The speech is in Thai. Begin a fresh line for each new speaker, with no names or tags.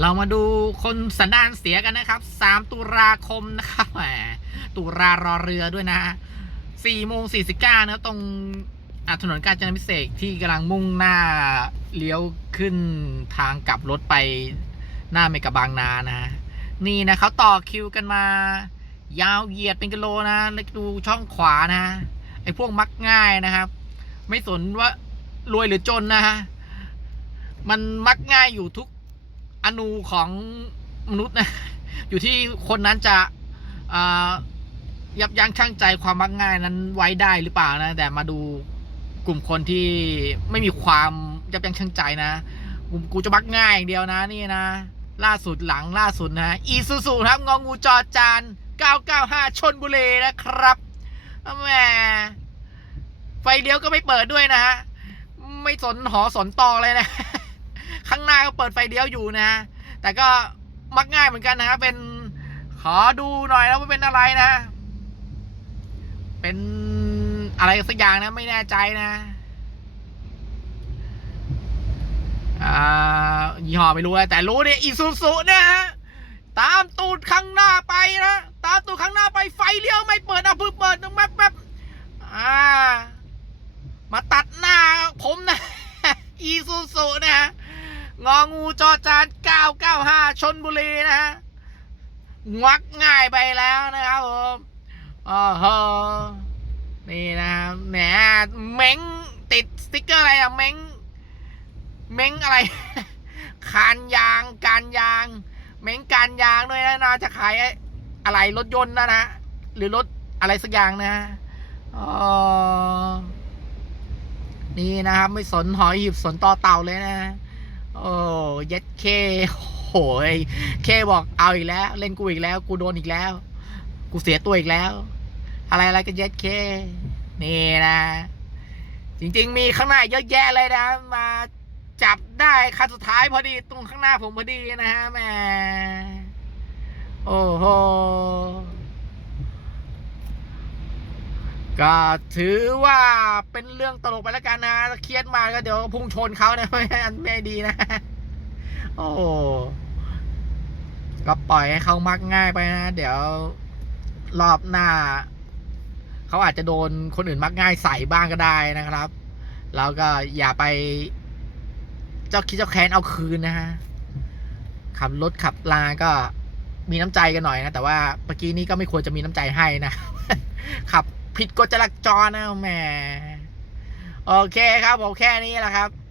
เรามาดูคนสันดานเสียกันนะครับ 3 ตุลาคมนะครับแหมตุลารอเรือด้วยนะ4โมง49นะตรงถนนกาญจนาพิเศษกที่กำลังมุ่งหน้าเลี้ยวขึ้นทางกลับรถไปหน้าเมกะบางนานะ นี่นะเขาต่อคิวกันมา ยาวเหยียดเป็นกิโลนะแล้วดูช่องขวานะ ไอ้พวกมักง่ายนะครับ ไม่สนว่ารวยหรือจนนะฮะมันมักง่ายอยู่ทุก อนูของมนุษย์นะ อยู่ที่คนนั้นจะยับยั้งชั่งใจความมักง่ายนั้นไว้ได้หรือเปล่านะ แต่มาดูกลุ่มคนที่ไม่มีความยับยั้งชั่งใจนะกูจะมักง่ายอย่างเดียวนะนี่นะ ล่าสุดหลังล่าสุดนะอีซูซูครับงองูจอจาน 995 ชนบุรีนะครับแหมไฟเลี้ยวก็ไม่เปิดด้วยนะฮะไม่สนหอสนตอเลยนะ ข้างหน้าก็เปิดไฟเลี้ยวอยู่นะแต่ก็มักง่ายเหมือนกันนะครับเป็นขอดูหน่อยแล้วว่าเป็นอะไรนะ เป็นอะไรสักอย่างนะไม่แน่ใจนะอ่ายี่ห้อไม่รู้แต่รู้เนี่ยอีซูซูเนี่ยฮะตามตูดข้างหน้าไปนะตามตูดข้างหน้าไปไฟเลี้ยวไม่เปิดอะเพิ่งเปิดแป๊บแป๊บอ่า มาตัดหน้าผมนะอีซูซูนะฮะ งองูจอจาน 995 ชนบุรีนะฮะงักง่ายไปแล้วนะครับผมอ๋อนี่นะครับแหมเม้งติดสติ๊กเกอร์อะไรอะเม้งเม้งอะไร คานยาง การยาง เม้งการยางด้วยนะน่าจะขายอะไรรถยนต์นะนะ หรือรถอะไรสักอย่างนะอ๋อนี่นะครับ ไม่สนหอยหีบสนต่อเต่าเลยนะ โอ้เย็ดเคโหยเคบอกเอาอีกแล้ว เล่นกูอีกแล้ว กูโดนอีกแล้ว กูเสียตัวอีกแล้ว อะไรอะไรกันเย็ดเคนี่นะ จริง ๆ มีข้างหน้าเยอะแยะเลยนะ มาจับได้คันสุดท้ายพอดีตรงข้างหน้าผมพอดีนะฮะแม่โอ้โหก็ถือว่า เป็นเรื่องตลกไปแล้วกันนะเครียดมากก็เดี๋ยวพุ่งชนเขานะไม่ไม่ดีนะ โอ้ก็ปล่อยให้เขามักง่ายไปนะ เดี๋ยวรอบหน้า เขาอาจจะโดนคนอื่นมักง่ายใส่บ้างก็ได้นะครับ แล้วก็อย่าไป เจ้าคิดเจ้าแค้นเอาคืนนะฮะขับรถขับลาก็มีน้ำใจกันหน่อยนะ แต่ว่าเมื่อกี้นี้ก็ไม่ควรจะมีน้ำใจให้นะ ขับผิดกฎจราจรนะแหม โอเคครับผมแค่นี้แหละครับ